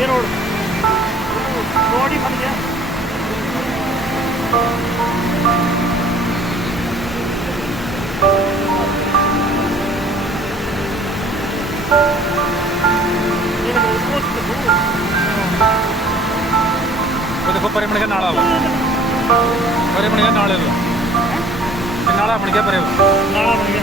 ये road road ही बन गया। वो देखो परे बन गया नाला, परे बन गया नाले नाला बन गया, परे नाला बन गया।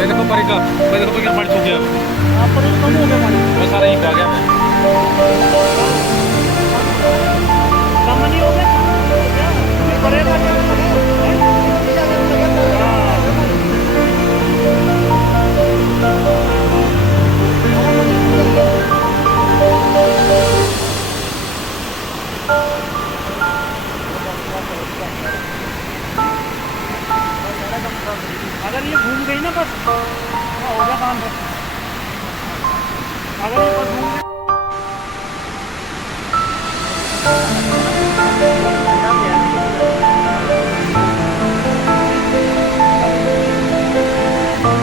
ये देखो परे का, ये देखो परे का पानी सूख गया। हाँ पर कम हो गया पानी, वो सारा यहीं पे आ गया। मैं कम नहीं हो गया परे का अगर ये घूम गई ना बस हो गया काम बस। अगर ये बस घूम गई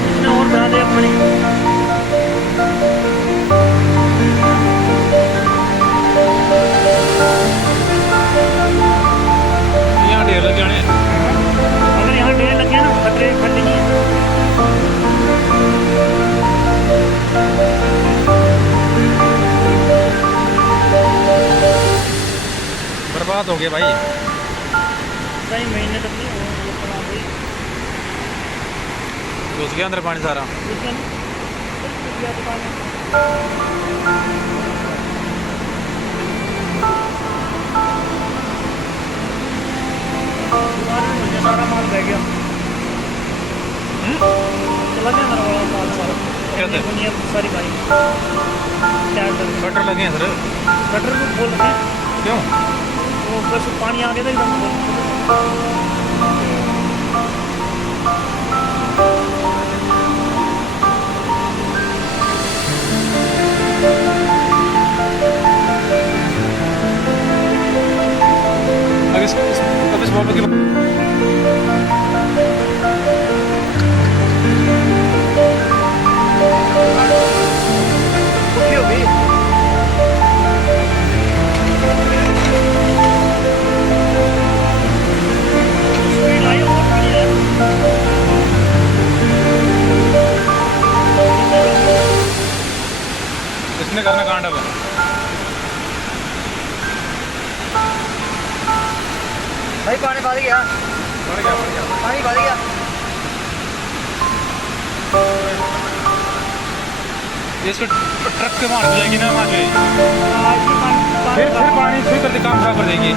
इसने और बढ़ा दिया पानी। यहाँ ढेर लग जाने, अगर यहाँ ढेर लग गया ना खतरे खतरे नहीं है। बर्बाद हो गया भाई। कई महीने तक नहीं घुस गया अंदर पानी सारा। सारा माल बह गया, चला गया मेरा वाला माल सारा। कहते दुनिया सारी भाई कटर लगे हैं सर। कटर को खोल रहे हैं, क्यों? वो बस पानी आ गया था एकदम। अब इस मोटर की इसने करना कांड अब भाई पानी बढ़ गया, बढ़ गया, बढ़ गया। पानी बढ़ गया। ये इसको ट्रक के मार जाएगी ना, मार जाएगी फिर फिर पानी फिर करके काम खराब कर देगी।